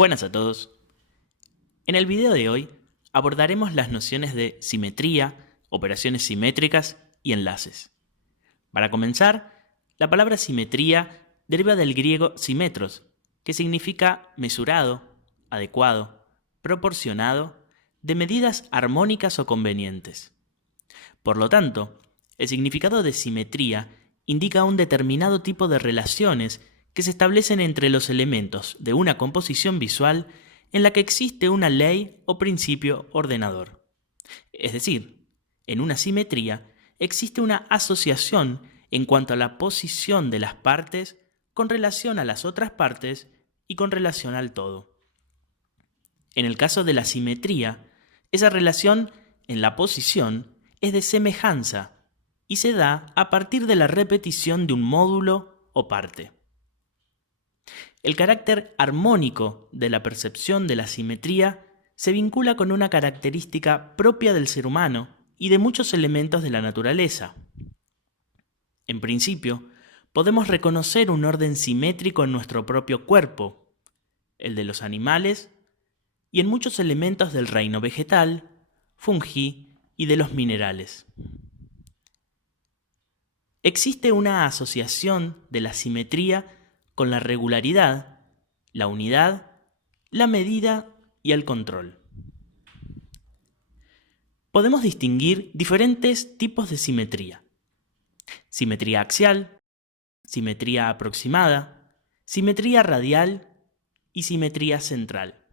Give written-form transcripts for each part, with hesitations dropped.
Buenas a todos. En el video de hoy abordaremos las nociones de simetría, operaciones simétricas y enlaces. Para comenzar, la palabra simetría deriva del griego simetros, que significa mesurado, adecuado, proporcionado, de medidas armónicas o convenientes. Por lo tanto, el significado de simetría indica un determinado tipo de relaciones que se establecen entre los elementos de una composición visual en la que existe una ley o principio ordenador. Es decir, en una simetría existe una asociación en cuanto a la posición de las partes con relación a las otras partes y con relación al todo. En el caso de la simetría, esa relación en la posición es de semejanza y se da a partir de la repetición de un módulo o parte. El carácter armónico de la percepción de la simetría se vincula con una característica propia del ser humano y de muchos elementos de la naturaleza. En principio, podemos reconocer un orden simétrico en nuestro propio cuerpo, el de los animales, y en muchos elementos del reino vegetal, fungi y de los minerales. Existe una asociación de la simetría con la regularidad, la unidad, la medida y el control. Podemos distinguir diferentes tipos de simetría: simetría axial, simetría aproximada, simetría radial y simetría central.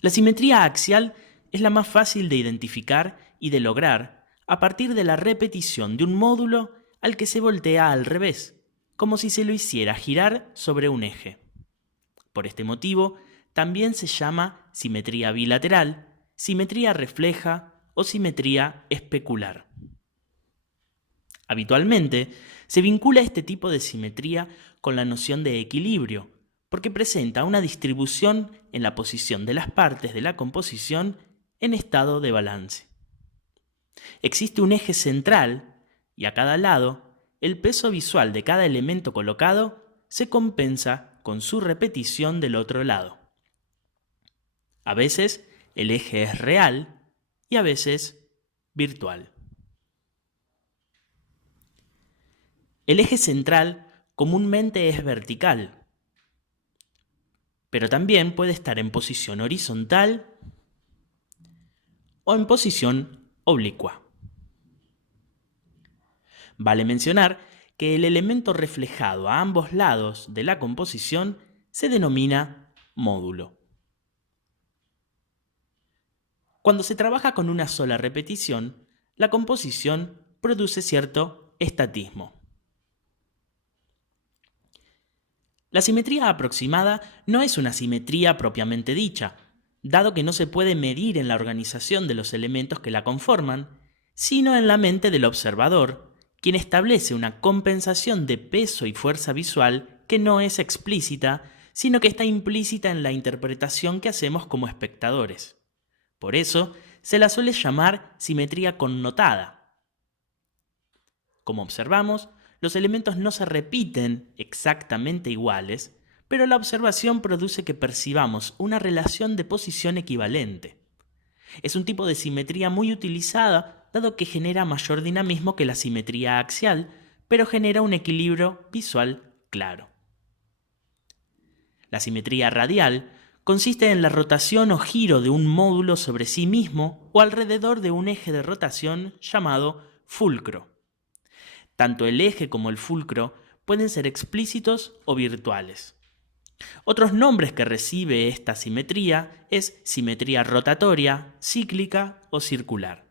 La simetría axial es la más fácil de identificar y de lograr a partir de la repetición de un módulo al que se voltea al revés, como si se lo hiciera girar sobre un eje. Por este motivo, también se llama simetría bilateral, simetría refleja o simetría especular. Habitualmente, se vincula este tipo de simetría con la noción de equilibrio, porque presenta una distribución en la posición de las partes de la composición en estado de balance. Existe un eje central y a cada lado, el peso visual de cada elemento colocado se compensa con su repetición del otro lado. A veces el eje es real y a veces virtual. El eje central comúnmente es vertical, pero también puede estar en posición horizontal o en posición oblicua. Vale mencionar que el elemento reflejado a ambos lados de la composición se denomina módulo. Cuando se trabaja con una sola repetición, la composición produce cierto estatismo. La simetría aproximada no es una simetría propiamente dicha, dado que no se puede medir en la organización de los elementos que la conforman, sino en la mente del observador, quien establece una compensación de peso y fuerza visual que no es explícita, sino que está implícita en la interpretación que hacemos como espectadores. Por eso, se la suele llamar simetría connotada. Como observamos, los elementos no se repiten exactamente iguales, pero la observación produce que percibamos una relación de posición equivalente. Es un tipo de simetría muy utilizada, dado que genera mayor dinamismo que la simetría axial, pero genera un equilibrio visual claro. La simetría radial consiste en la rotación o giro de un módulo sobre sí mismo o alrededor de un eje de rotación llamado fulcro. Tanto el eje como el fulcro pueden ser explícitos o virtuales. Otros nombres que recibe esta simetría es simetría rotatoria, cíclica o circular.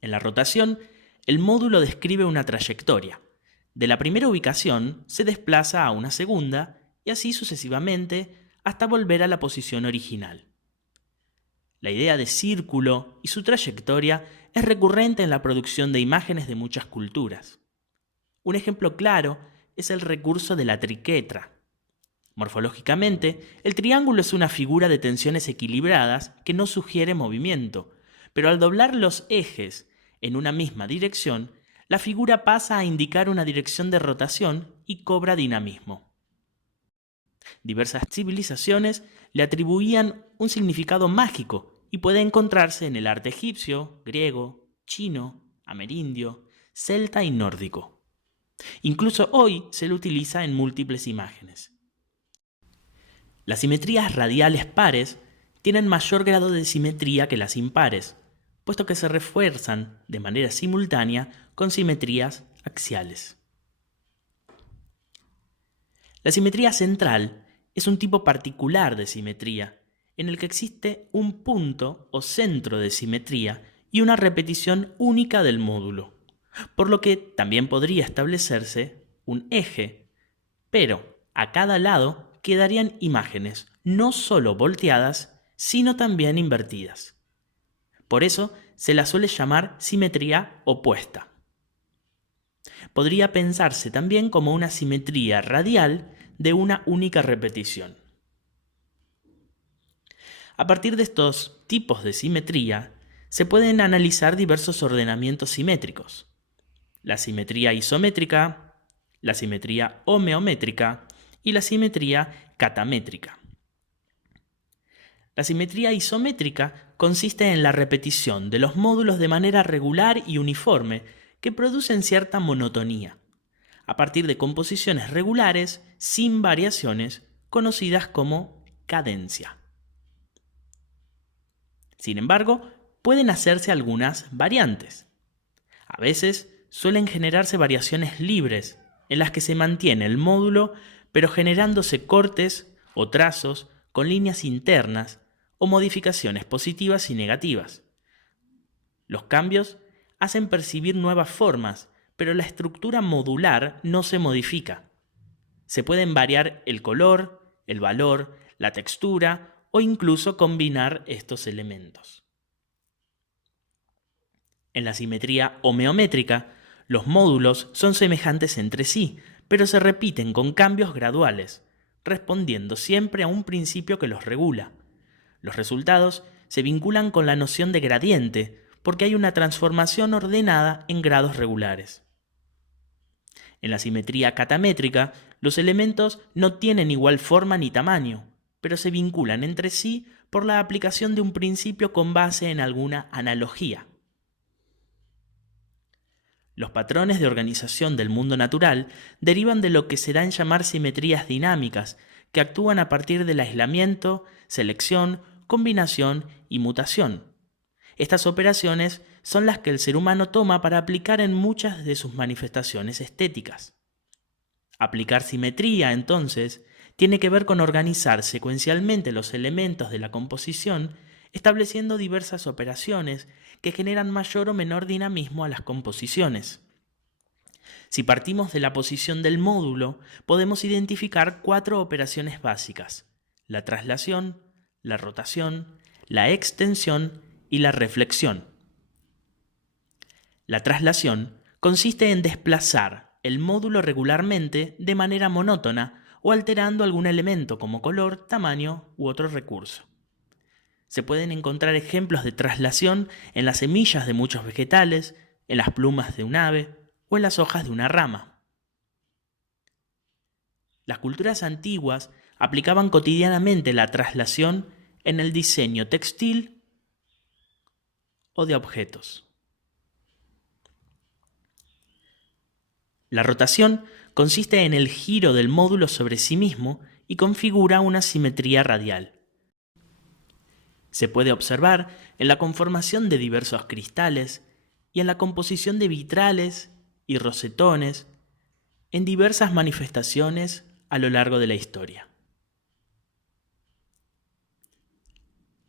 En la rotación, el módulo describe una trayectoria. De la primera ubicación se desplaza a una segunda y así sucesivamente hasta volver a la posición original. La idea de círculo y su trayectoria es recurrente en la producción de imágenes de muchas culturas. Un ejemplo claro es el recurso de la triquetra. Morfológicamente, el triángulo es una figura de tensiones equilibradas que no sugiere movimiento, pero al doblar los ejes en una misma dirección, la figura pasa a indicar una dirección de rotación y cobra dinamismo. Diversas civilizaciones le atribuían un significado mágico y puede encontrarse en el arte egipcio, griego, chino, amerindio, celta y nórdico. Incluso hoy se lo utiliza en múltiples imágenes. Las simetrías radiales pares tienen mayor grado de simetría que las impares, puesto que se refuerzan de manera simultánea con simetrías axiales. La simetría central es un tipo particular de simetría, en el que existe un punto o centro de simetría y una repetición única del módulo, por lo que también podría establecerse un eje, pero a cada lado quedarían imágenes no solo volteadas, sino también invertidas. Por eso se la suele llamar simetría opuesta. Podría pensarse también como una simetría radial de una única repetición. A partir de estos tipos de simetría, se pueden analizar diversos ordenamientos simétricos: la simetría isométrica, la simetría homeométrica y la simetría catamétrica. La simetría isométrica consiste en la repetición de los módulos de manera regular y uniforme que producen cierta monotonía, a partir de composiciones regulares sin variaciones conocidas como cadencia. Sin embargo, pueden hacerse algunas variantes. A veces suelen generarse variaciones libres en las que se mantiene el módulo, pero generándose cortes o trazos con líneas internas o modificaciones positivas y negativas. Los cambios hacen percibir nuevas formas, pero la estructura modular no se modifica. Se pueden variar el color, el valor, la textura o incluso combinar estos elementos. En la simetría homeométrica, los módulos son semejantes entre sí, pero se repiten con cambios graduales, respondiendo siempre a un principio que los regula. Los resultados se vinculan con la noción de gradiente, porque hay una transformación ordenada en grados regulares. En la simetría catamétrica, los elementos no tienen igual forma ni tamaño, pero se vinculan entre sí por la aplicación de un principio con base en alguna analogía. Los patrones de organización del mundo natural derivan de lo que se da en llamar simetrías dinámicas, que actúan a partir del aislamiento, selección, combinación y mutación. Estas operaciones son las que el ser humano toma para aplicar en muchas de sus manifestaciones estéticas. Aplicar simetría, entonces, tiene que ver con organizar secuencialmente los elementos de la composición, estableciendo diversas operaciones que generan mayor o menor dinamismo a las composiciones. Si partimos de la posición del módulo, podemos identificar 4 operaciones básicas: la traslación, la rotación, la extensión y la reflexión. La traslación consiste en desplazar el módulo regularmente de manera monótona o alterando algún elemento como color, tamaño u otro recurso. Se pueden encontrar ejemplos de traslación en las semillas de muchos vegetales, en las plumas de un ave o en las hojas de una rama. Las culturas antiguas aplicaban cotidianamente la traslación en el diseño textil o de objetos. La rotación consiste en el giro del módulo sobre sí mismo y configura una simetría radial. Se puede observar en la conformación de diversos cristales y en la composición de vitrales y rosetones en diversas manifestaciones a lo largo de la historia.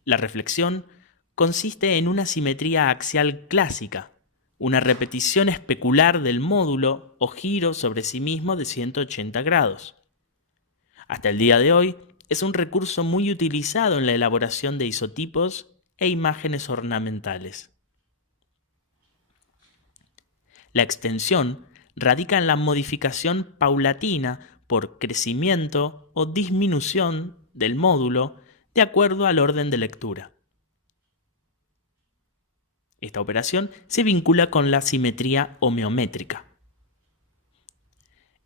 La reflexión consiste en una simetría axial clásica, una repetición especular del módulo o giro sobre sí mismo de 180 grados. Hasta el día de hoy es un recurso muy utilizado en la elaboración de isotipos e imágenes ornamentales. La extensión radica en la modificación paulatina por crecimiento o disminución del módulo de acuerdo al orden de lectura. Esta operación se vincula con la simetría homeométrica.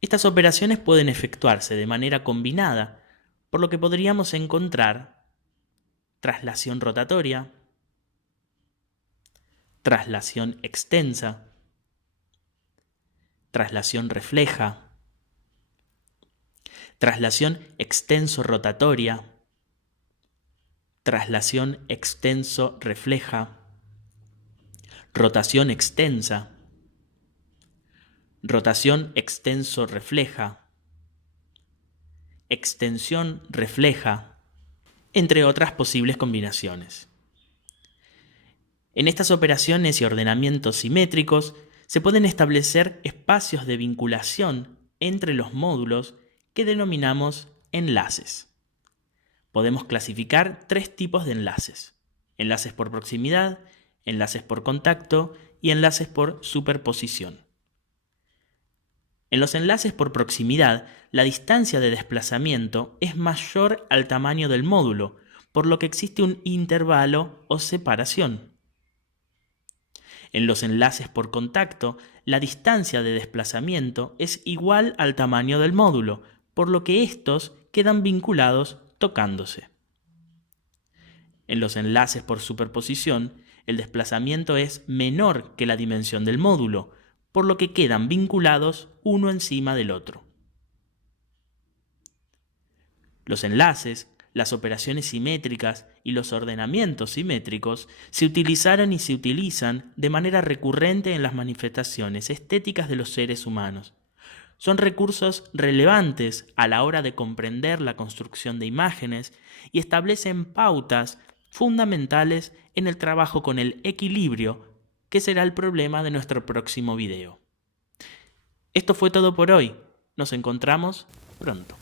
Estas operaciones pueden efectuarse de manera combinada, por lo que podríamos encontrar traslación rotatoria, traslación extensa, traslación refleja, traslación extenso-rotatoria, traslación extenso-refleja, rotación extensa, rotación extenso-refleja, extensión refleja, entre otras posibles combinaciones. En estas operaciones y ordenamientos simétricos se pueden establecer espacios de vinculación entre los módulos que denominamos enlaces. Podemos clasificar tres tipos de enlaces: enlaces por proximidad, enlaces por contacto y enlaces por superposición. En los enlaces por proximidad, la distancia de desplazamiento es mayor al tamaño del módulo, por lo que existe un intervalo o separación. En los enlaces por contacto, la distancia de desplazamiento es igual al tamaño del módulo, por lo que estos quedan vinculados tocándose. En los enlaces por superposición, el desplazamiento es menor que la dimensión del módulo, por lo que quedan vinculados uno encima del otro. Los enlaces, las operaciones simétricas y los ordenamientos simétricos se utilizaron y se utilizan de manera recurrente en las manifestaciones estéticas de los seres humanos. Son recursos relevantes a la hora de comprender la construcción de imágenes y establecen pautas fundamentales en el trabajo con el equilibrio, que será el problema de nuestro próximo video. Esto fue todo por hoy. Nos encontramos pronto.